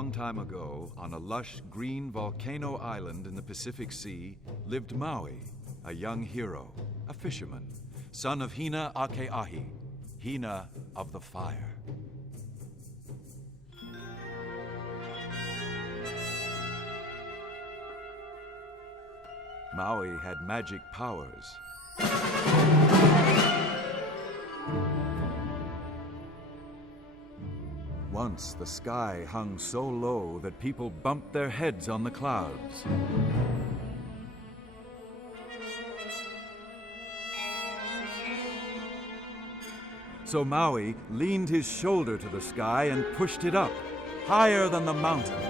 long time ago, on a lush green volcano island in the Pacific Sea, lived Maui, a young hero, a fisherman, son of Hina Akeahi, Hina of the Fire. Maui had magic powers. Once the sky hung so low that people bumped their heads on the clouds. So Maui leaned his shoulder to the sky and pushed it up, higher than the mountains.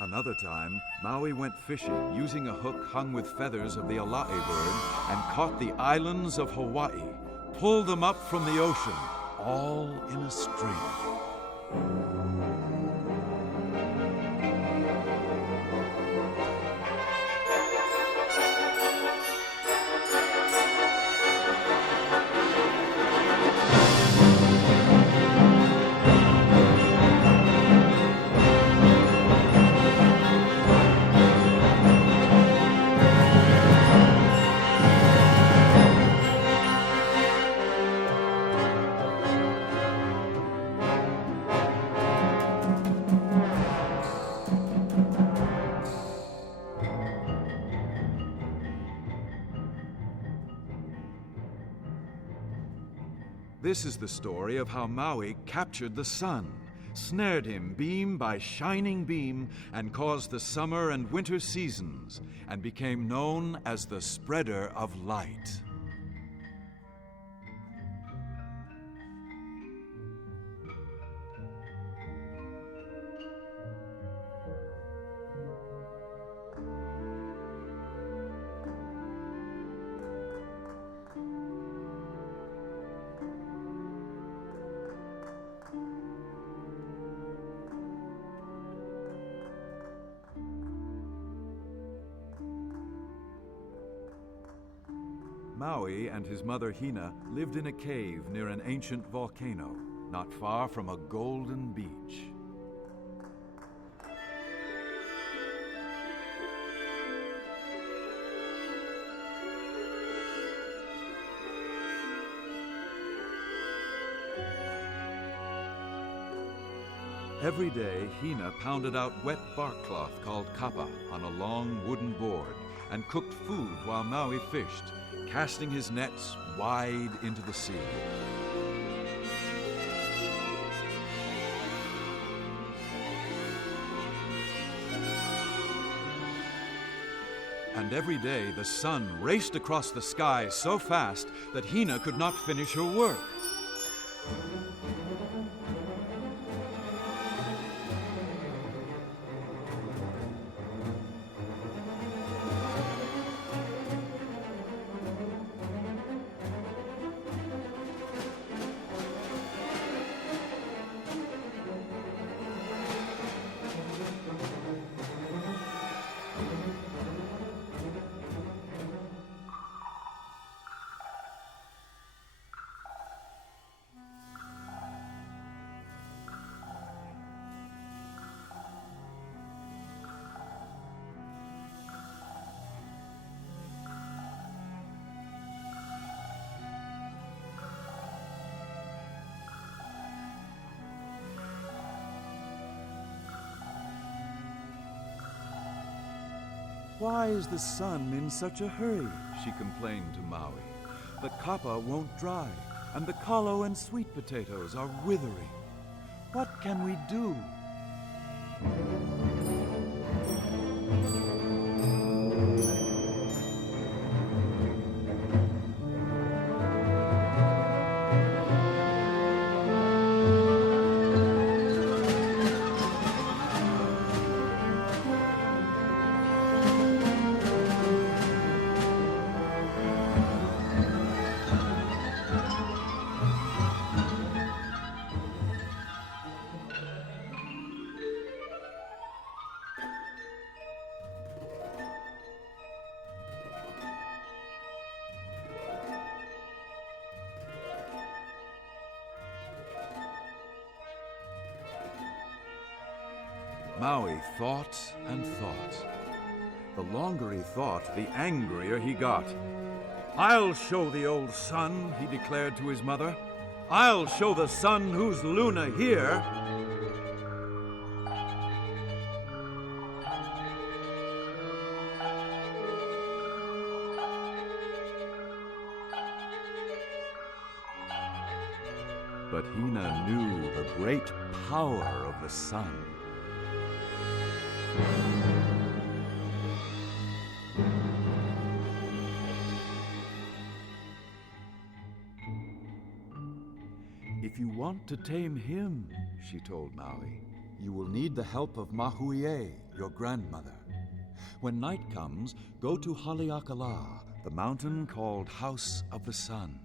Another time, Maui went fishing using a hook hung with feathers of the ala'i bird and caught the islands of Hawaii, pulled them up from the ocean, all in a string. This is the story of how Maui captured the sun, snared him beam by shining beam, and caused the summer and winter seasons, and became known as the spreader of light. Maui and his mother Hina lived in a cave near an ancient volcano, not far from a golden beach. Every day, Hina pounded out wet bark cloth called kapa on a long wooden board and cooked food while Maui fished, casting his nets wide into the sea. And every day the sun raced across the sky so fast that Hina could not finish her work. "Why is the sun in such a hurry?" she complained to Maui. "The kapa won't dry, and the kalo and sweet potatoes are withering. What can we do?" Maui thought and thought. The longer he thought, the angrier he got. "I'll show the old sun," he declared to his mother. "I'll show the sun who's Luna here." But Hina knew the great power of the sun. "If you want to tame him," she told Maui, "you will need the help of Mahuie, your grandmother. When night comes, go to Haleakala, the mountain called House of the Sun.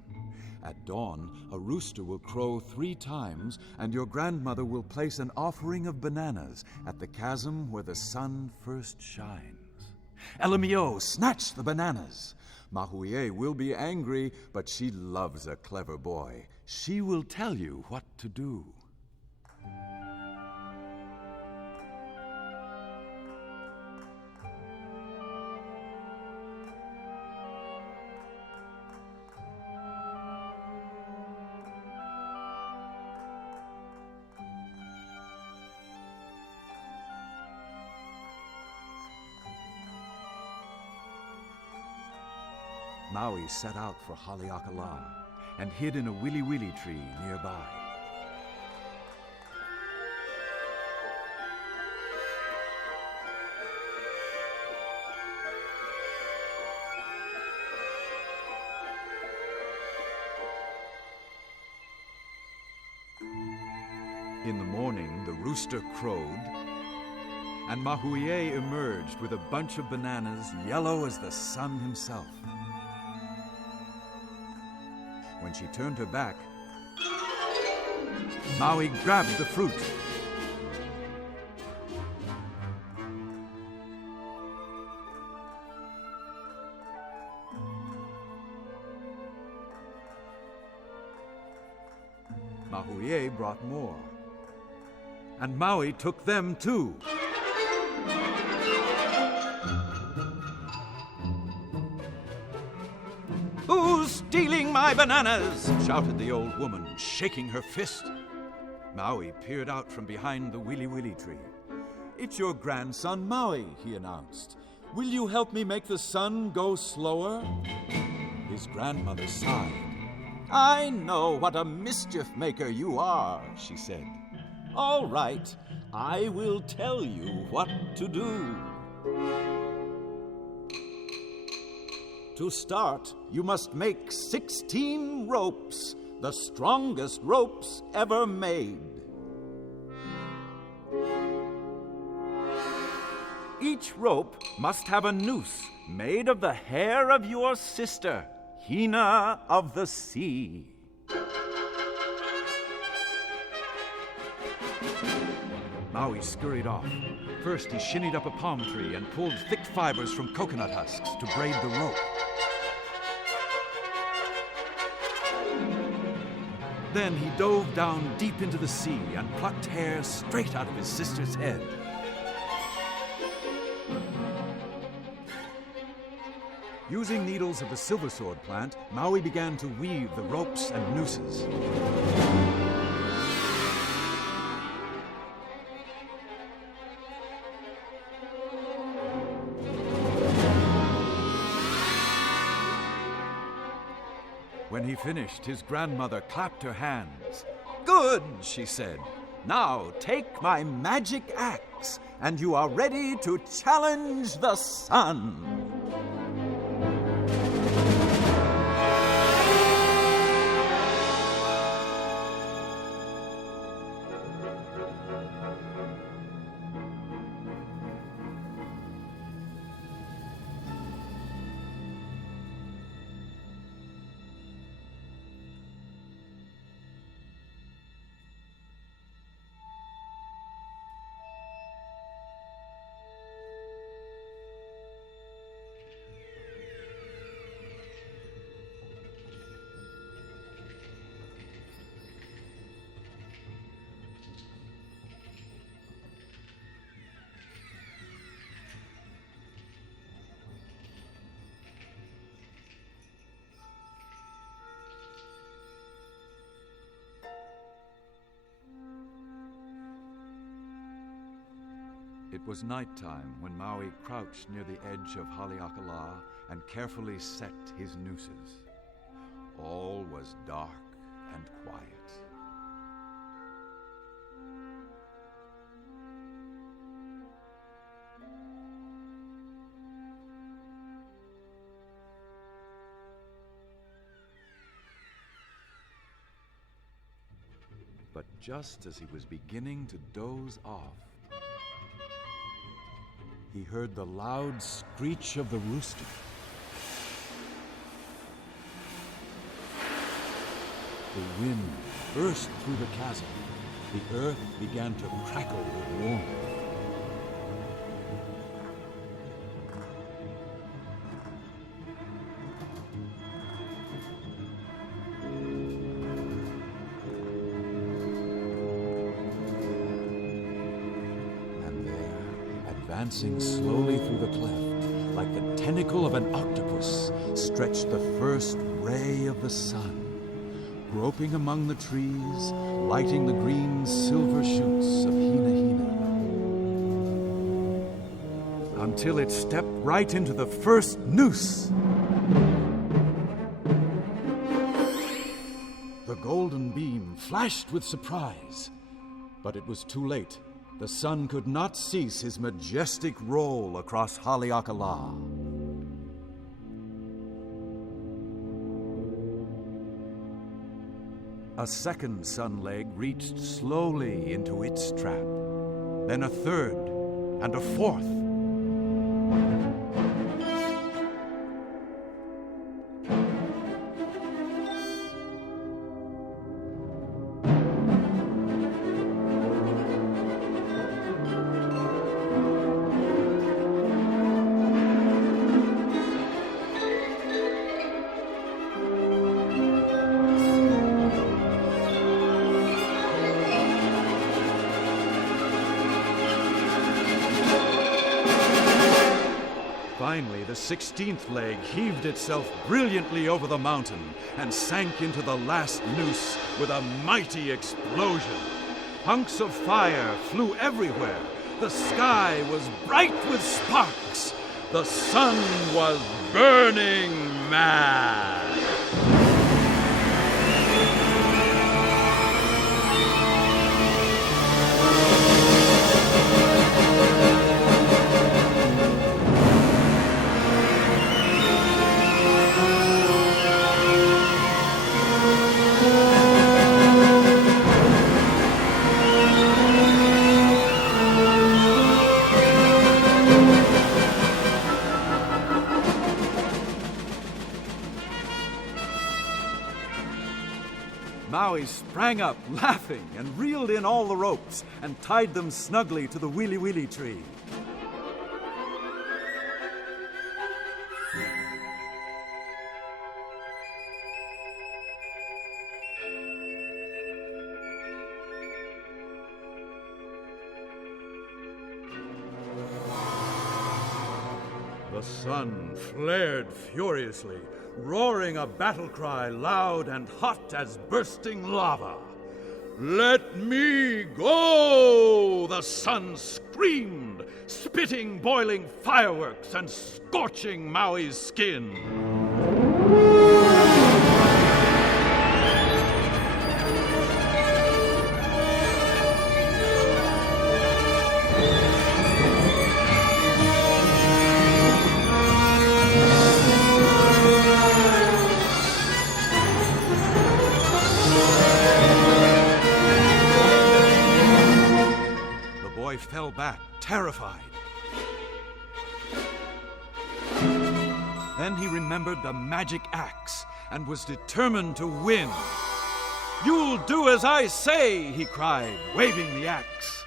At dawn, a rooster will crow 3 times, and your grandmother will place an offering of bananas at the chasm where the sun first shines. Elamio, snatch the bananas. Mahuie will be angry, but she loves a clever boy. She will tell you what to do." Maui set out for Haleakala and hid in a wili-wili tree nearby. In the morning, the rooster crowed, and Mahuie emerged with a bunch of bananas yellow as the sun himself. When she turned her back, Maui grabbed the fruit. Mahuie brought more, and Maui took them too. "Who's stealing my bananas?" shouted the old woman, shaking her fist. Maui peered out from behind the wili-wili tree. "It's your grandson Maui," he announced. "Will you help me make the sun go slower?" His grandmother sighed. "I know what a mischief maker you are," she said. "All right, I will tell you what to do. To start, you must make 16 ropes, the strongest ropes ever made. Each rope must have a noose made of the hair of your sister, Hina of the Sea." Maui scurried off. First, he shinnied up a palm tree and pulled thick fibers from coconut husks to braid the rope. Then he dove down deep into the sea and plucked hair straight out of his sister's head. Using needles of the silversword plant, Maui began to weave the ropes and nooses. When he finished, his grandmother clapped her hands. "Good," she said. "Now take my magic axe, and you are ready to challenge the sun." It was nighttime when Maui crouched near the edge of Haleakala and carefully set his nooses. All was dark and quiet. But just as he was beginning to doze off, he heard the loud screech of the rooster. The wind burst through the chasm. The earth began to crackle with warmth. Advancing slowly through the cleft, like the tentacle of an octopus, stretched the first ray of the sun, groping among the trees, lighting the green silver shoots of Hina Hina, until it stepped right into the first noose. The golden beam flashed with surprise, but it was too late. The sun could not cease his majestic roll across Haleakala. A second sun leg reached slowly into its trap, then a third and a fourth. Finally, the 16th leg heaved itself brilliantly over the mountain and sank into the last noose with a mighty explosion. Hunks of fire flew everywhere. The sky was bright with sparks. The sun was burning mad. Maui sprang up, laughing, and reeled in all the ropes and tied them snugly to the Wili Wili tree. The sun flared furiously, roaring a battle cry loud and hot as bursting lava. "Let me go!" the sun screamed, spitting boiling fireworks and scorching Maui's skin. Fell back, terrified. Then he remembered the magic axe and was determined to win. "You'll do as I say," he cried, waving the axe.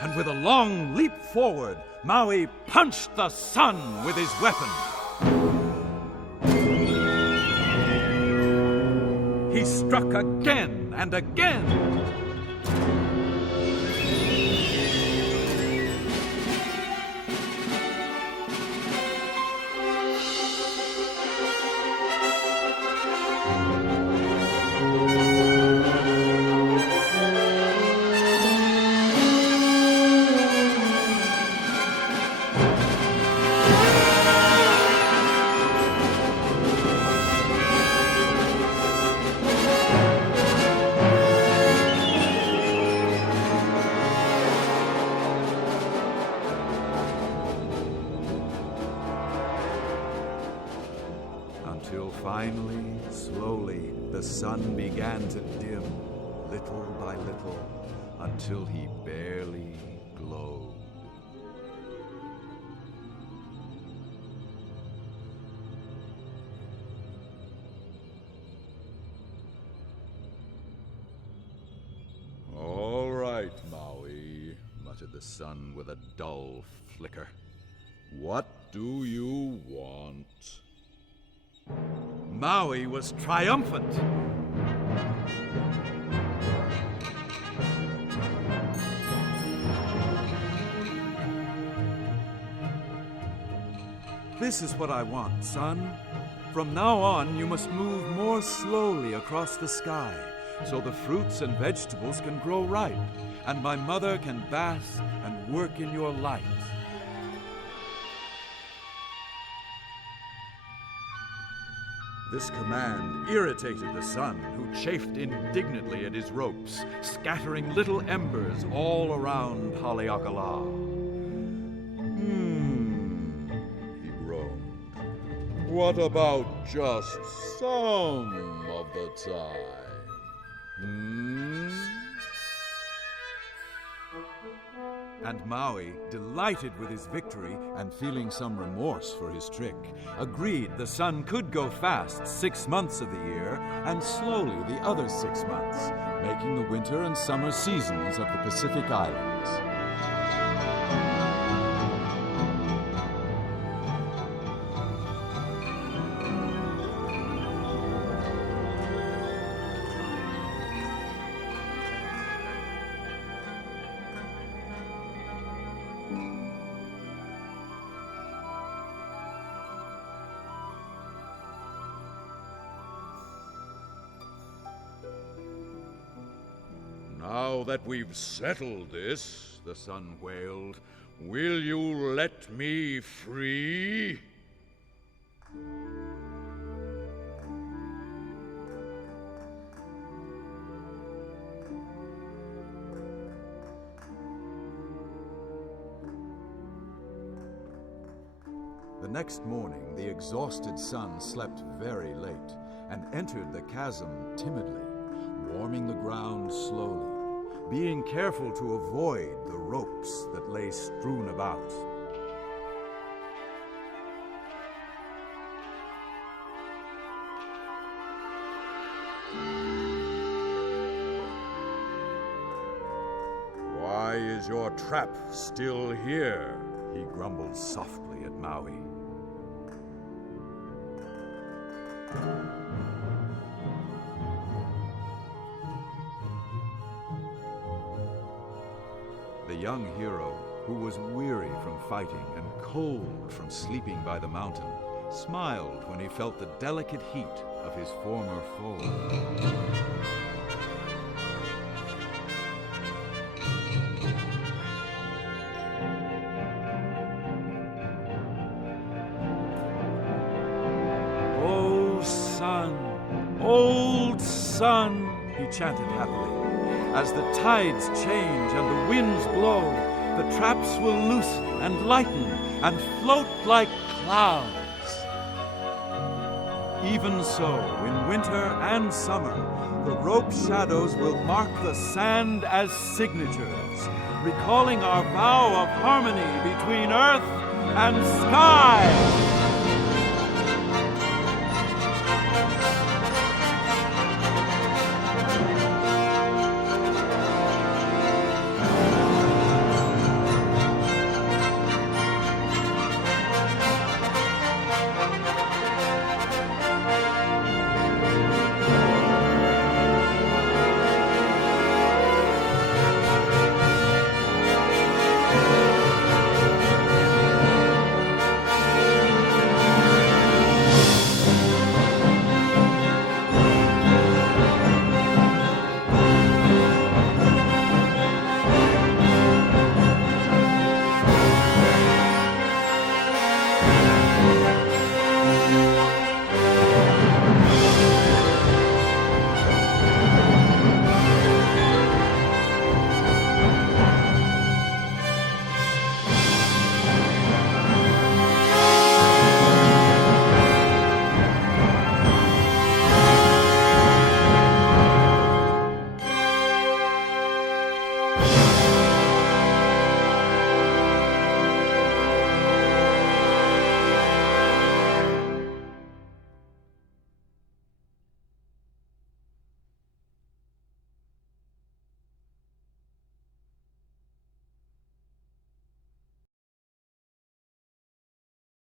And with a long leap forward, Maui punched the sun with his weapon. He struck again and again. Slowly, the sun began to dim, little by little, until he barely glowed. All right, Maui, muttered the sun with a dull flicker. What do you want? Maui was triumphant. This is what I want, son. From now on, you must move more slowly across the sky, so the fruits and vegetables can grow ripe, and my mother can bask and work in your light. This command irritated the sun, who chafed indignantly at his ropes, scattering little embers all around Haleakala. He groaned. What about just some of the time? And Maui, delighted with his victory and feeling some remorse for his trick, agreed the sun could go fast 6 months of the year and slowly the other 6 months, making the winter and summer seasons of the Pacific Islands. Now that we've settled this, the sun wailed, will you let me free? The next morning, the exhausted sun slept very late and entered the chasm timidly, warming the ground slowly, being careful to avoid the ropes that lay strewn about. Why is your trap still here? He grumbled softly at Maui. The young hero, who was weary from fighting and cold from sleeping by the mountain, smiled when he felt the delicate heat of his former foe. "Oh, sun, old sun," he chanted happily. "As the tides change and the winds blow, the traps will loosen and lighten and float like clouds. Even so, in winter and summer, the rope shadows will mark the sand as signatures, recalling our vow of harmony between earth and sky."